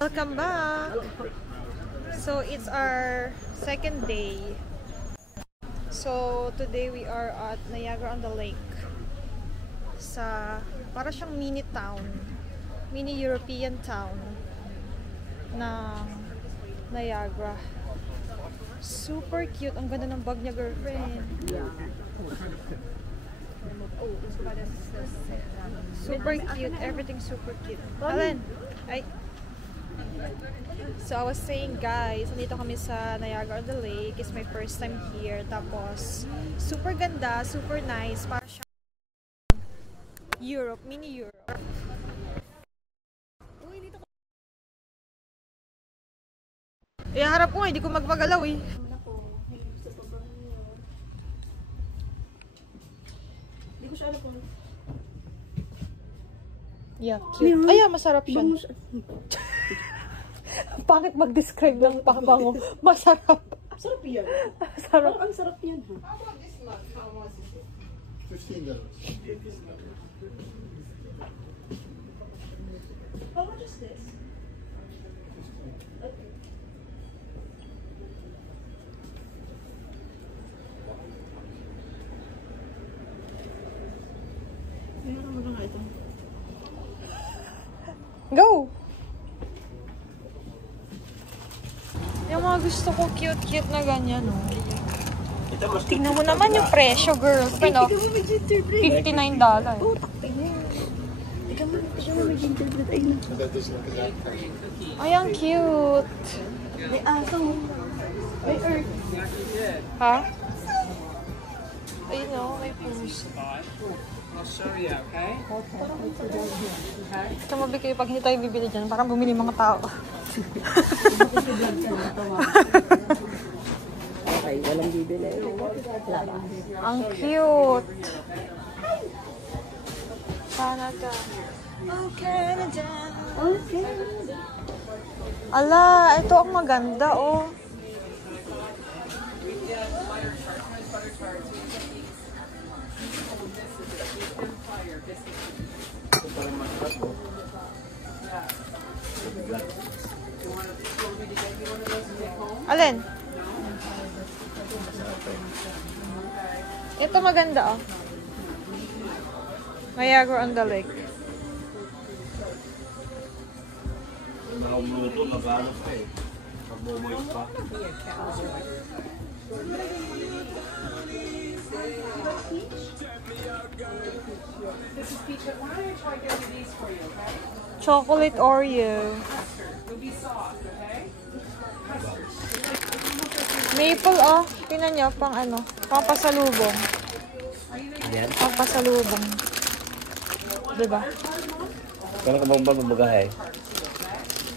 Welcome back! So, it's our second day. So, today we are at Niagara-on-the-Lake. Para siyang mini town. Mini European town ng Niagara. Super cute. Ang ganda ng bag niya, girlfriend. Super cute. Everything super cute. Alan! Ay! So, I was saying, guys, nandito kami sa Niagara-on-the-Lake. It's my first time here. Tapos, super ganda, super nice. Para siyang Europe, mini Europe. Harap ko nga, hindi ko magpagalaw eh. Hindi ko siya alam kung... Yeah, cute. Ay, masarap siya. Pangit mag-describe ng pabango. Masarap. Sarap yan. Sarap. Ang sarap yan. How about this mug? How much is it? $15. How much is this? Go! Yung mga gusto ko cute-cute na ganyan, no? Tignan mo naman yung presyo, girlfriend, no? $59. Ay, ang cute! May aso. May earth. Ha? Ayun, no? May puso. I'll show you, okay? Tumabi kayo pag hindi tayo bibili dyan. Parang bumili mga tao. Okay, walang bibili. Ang cute! Canada. Oh, Canada. Okay. Ala, ito ang maganda, oh. Alin? Ito maganda, oh. Niagara-on-the-Lake. Nakabuluto, nag-alas pa eh. Nag-momoist pa. This is peach. Why don't I try getting these for you, okay? Chocolate Oreo. It'll be soft, okay? Maple, oh. Tingnan nyo, pang ano, pang pasalubong. Yan. Pang pasalubong. Diba? Kano ka bang babagahe?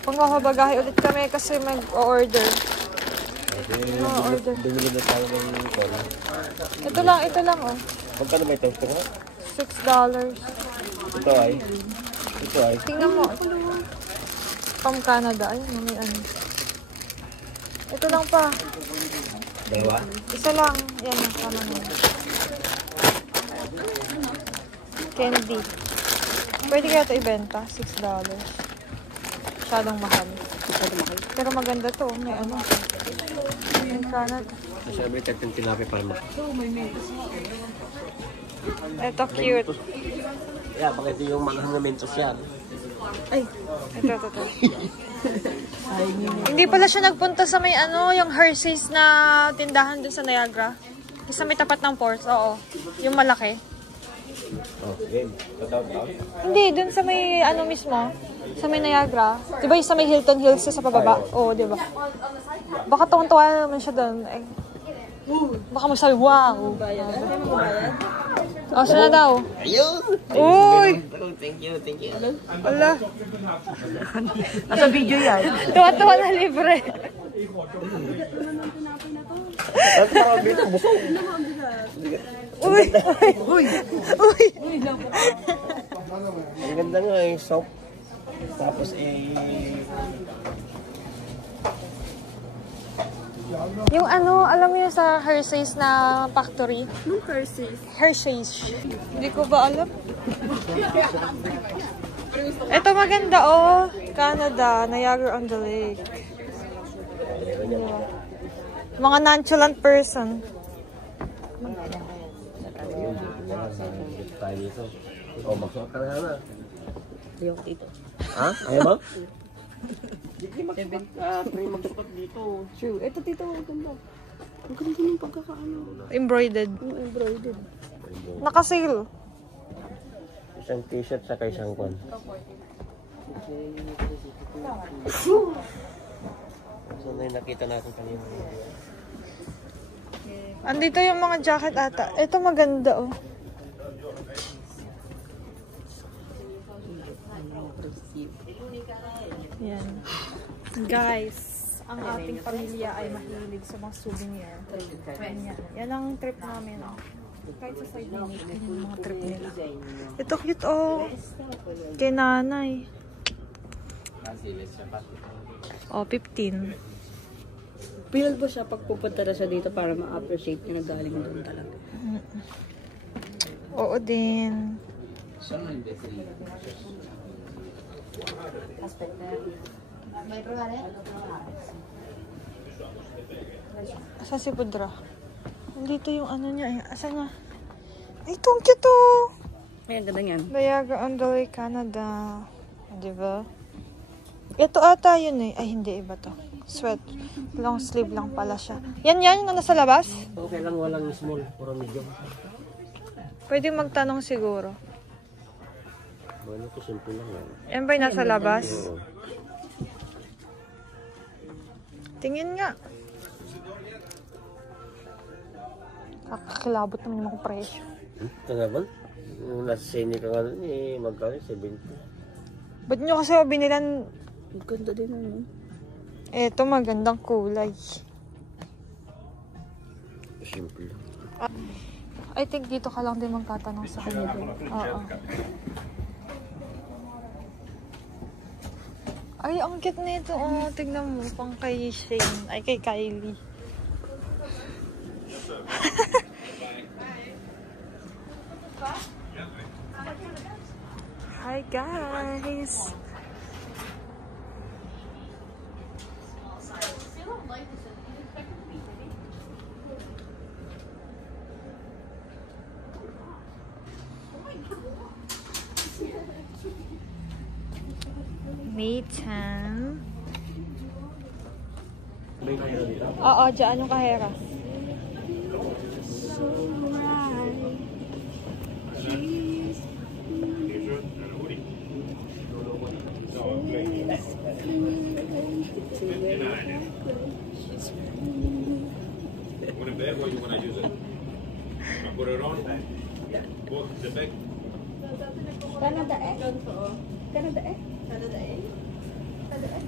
Pang makabagahe ulit kami kasi mag-order. Order. Bumili na tayo ng cola. Ito lang, oh. Magkano ba ito? Ito ko? $6. Ito ay. Ito ay. Tingnan mo. From Canada. Ayun, may ano. Ito lang pa. Dalawa? Isa lang. Yan, tama na. Candy. Pwede kaya ito ibenta? $6. Masyadong mahal. Pero maganda to. May ano. May Canada. Sabi tayo ng tilapia para mak... Ito cute. Yeah, bakit yung mga hangamentos yan? Ay. Ito. Hindi pala siya nagpunta sa may ano, yung Hershey's na tindahan dun sa Niagara. Sa may tapat ng port, oo. Yung malaki. Oh, game. Tataw. Hindi, dun sa may ano mismo. Sa may Niagara. Di ba yung sa may Hilton Hills sa pababa? Oo, di ba? Baka tuwang-tuwa naman siya dun. Eh. Baka magsabi, wow! Oh, siya na daw. Ayun! Uy! Thank you. Ala. Nasa video yan. Tuwa-tuwa na libre. At parang dito, busog. Uy! Ang ganda nga yung soap. Tapos Yung ano, alam mo yun sa Hershey's na factory? Nung Hershey's. Hershey's. Hindi ko ba alam? Ito maganda, oh. Canada, Niagara on the Lake. Diba? Mga nonchalant person. Tayo dito. O, magsuot ka na na. Ayaw ko dito. Ha? Ayaw mo? Free magsuot dito. True. Ito dito, ang ganda. Ang ganda ng pagkakaano. Embroidered. Yung embroidered. Naka-sale. Isang t-shirt sa isang kwan. So, na yung nakita natin kanina. Andito yung mga jacket ata. Ito maganda, oh. Yan. Guys, ang ating pamilya ay mahilig sa mga souvenir. Yan. Yan ang trip namin, oh. Kahit sa side namin, yan yung mga trip nila. Ito cute, oh. Kay nanay. Oh, 15. Feel ba siya pag pupunta na siya dito para ma-appreciate niya na galing doon talaga? Oo din. Asa si Pudra? Nandito yung ano niya. Asa niya? Ay, itong cute, oh. Ay, ang ganda niyan. Niagara on the Lake, Canada. Diba? Ito ata yun eh. Ay, hindi. Iba to. Sweat. Long sleeve lang pala siya. Yan yung nasa labas? Okay lang, walang small. Puro medium. Pwede magtanong siguro. Bueno, ito simple lang yan. Yan ba'y nasa labas? Oo. Tingin nga. Kakakilabot naman yung mga presyo. Ito naman. Yung nasa sini ka nga doon, eh, magkano? 70. Ba't nyo kasi binilan? Ang ganda din ano. Eto, magandang kulay. Simple. I think dito ka lang din magtatanong sa kanya. Oo. Ay, ang cute nito. Oh, tignan mo. Pang kay Shane. Ay, kay Kylie. Hi, guys. May 10. Oo, dyan yung kahera. Want a bag or you want to use it? I put it on? Both the bag. Canada eh? Canada eh? Canada eh? Canada eh?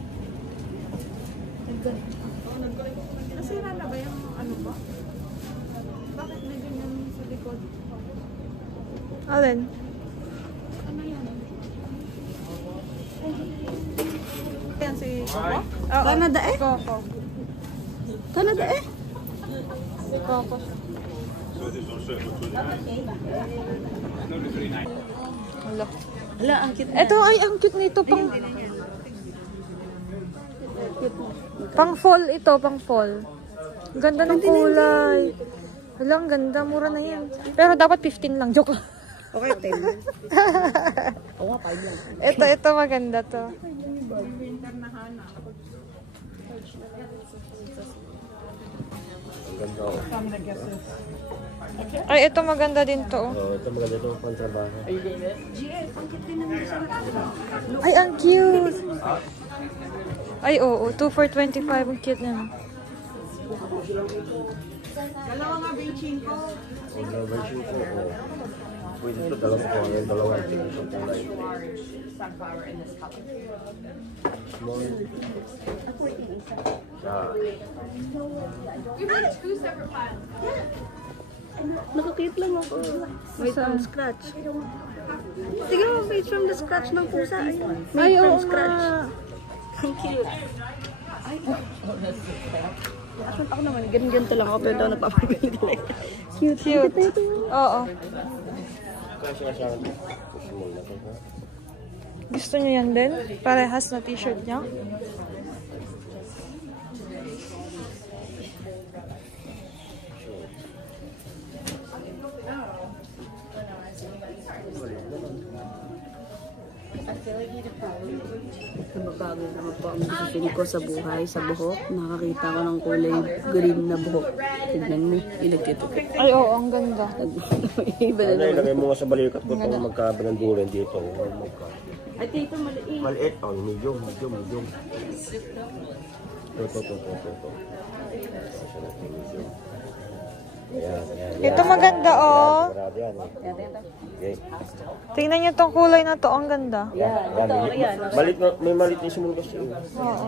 Nasira na ba yung ano ba? Bakit may ganyan sa likod? Alin? Ano yan? Yan si Coco? Oo. Canada eh? Coco. Canada eh? Coco. So this one serves for 29. Wala. Hala, ang cute. Ito ay ang cute nito pang fall ito, pang fall. Ang ganda ng kulay. Hala, ang ganda, mura na yan. Pero dapat 15 lang, joke. Okay, 10. Oo nga, 5 lang. Ito maganda to. Ang ganda oh. Ay, ito maganda din to. Oh, ito maganda ito pang trabaho. Ay, ang cute. Ay, oo. 2 for 25. Ang cute na. Dalawa nga benching ko. Ang version ko, oh. Pwede ito, dalawa. Small. Nakakit lang ako. Made from scratch. Sige mo, made from the scratch ng pusa. Ayun. Made from scratch. Ang cute. Actually, ako naman, ganito lang ako, pero daw napapabili. Cute. Oo. Kasi nga sa akin, small na ito. Gusto niyo yan din? Parehas na t-shirt niya? Bago naman po ang decision ko sa buhay, sa buhok. Nakakita ko ng kulay green na buhok. Tignan mo, ilagkito ko. Ay, oo, ang ganda. Iba na naman. Ilagay mo nga sa balikat ko itong magkabilandurin dito. At ito maliit. Maliit. Oh, medium. Ito. Ito maganda, oh. Grabe yan. Okay. Tingnan niyo tong kulay na to, ang ganda. Yan. May malit na simul kasi. Oo.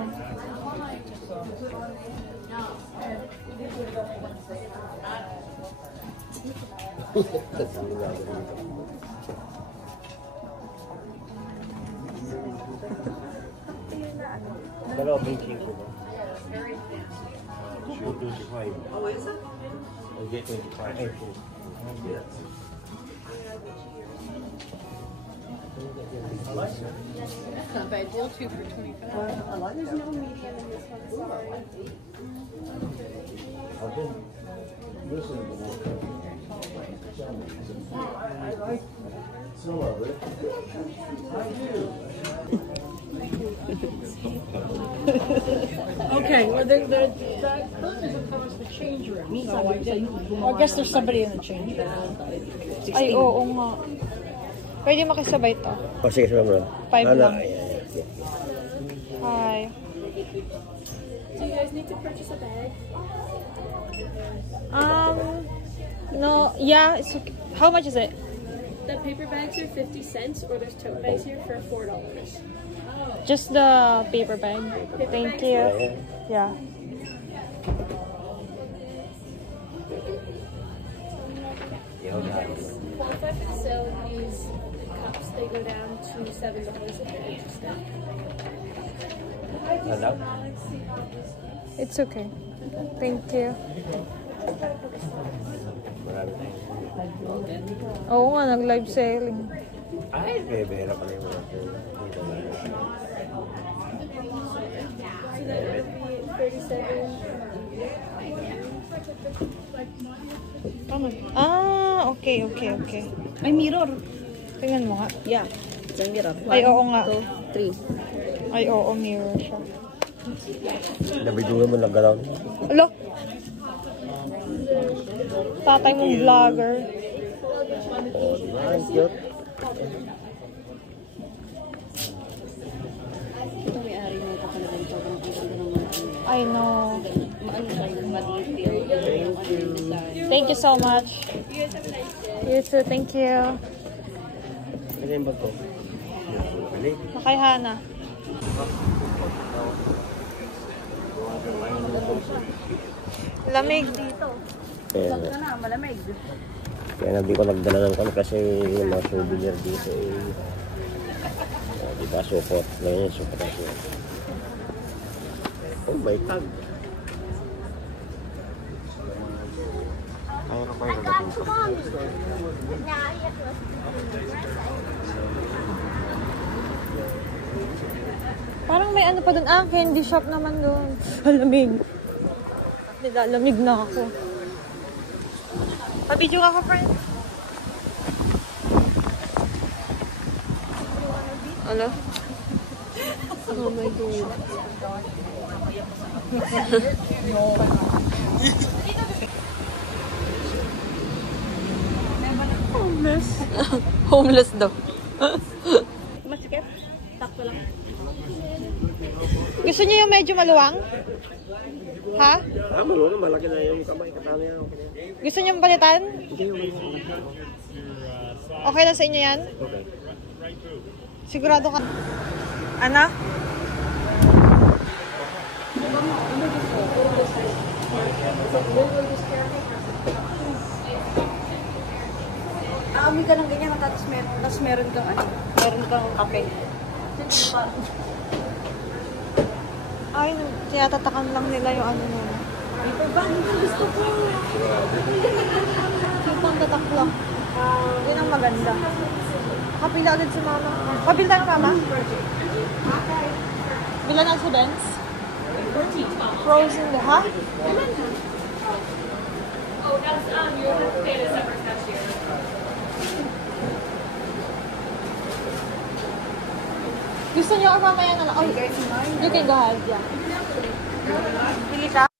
Dalawa, 25 ba? 25. Oh, is it? I'll get 25. That's not a bad deal, 2 for $25. There's no medium in this one. Okay, well, that curtains across the change room. So I guess there's somebody in the change room. Ay, oo nga. Pwede makisabay to. Oh, sige, sabi mo. 5 lang. Yeah. Hi. Do you guys need to purchase a bag? No, yeah, it's okay. How much is it? The paper bags are 50 cents, or there's tote bags here for $4. Just the paper bag. Thank you. Yeah. Qualify for the sale of these cups. They go down to $7 if you're interested. It's okay. Thank you. Oo nga, nag-live selling. Ay, bebera pala yung mga ito. So that would be 37. Ah, okay. May mirror. Tingnan mo nga. Yeah. It's a mirror. Ay, oo nga. 2, 3. Ay, oo, mirror siya. Nabidura mo lang gano'n. Alo? Tatay mong vlogger. Oh, diba? Ang cute. Ito may-ari na ito talaga ito. Ang ganda ng mga I know. maano tayo, ma-detail. Thank you so much. You guys have a nice day. You too, thank you. Ano yung bag ko? Balik. Kay Hana. Lamig dito. Kaya, na, malamig. kaya hindi ko nagdala ng kan kasi yung mga souvenir dito di ba support na yun, support na yun. Oh, may tag. Ayun pa yung Parang may ano pa dun. Ah, candy shop naman dun. Lamig. Nilalamig na ako. Pabidyo ka, friend. Ano? Oh my God. Homeless. Homeless daw. Masikip? Takto lang. Gusto niyo yung medyo maluwang? Ha? Malunod, malaki na yung kamay, katana yan. Gusto niyo palitan? Okay lang sa inyo yan? Okay. Sigurado ka? Ana? Aamoy ka ng ganyan, tapos meron kang ano, meron kang kape. Ay, tinatatakan lang nila yung ano nila. Paper bag, gusto ko. Yung pang tatak lang. Yun ang maganda. Kapila agad si mama. Kapila tayo mama? Bila na sa Benz? Frozen, ha? Oh, that's, you have to pay at a separate cashier. Gusto niyo or mamaya na lang? Oh, you can go ahead, yeah. Pili ka?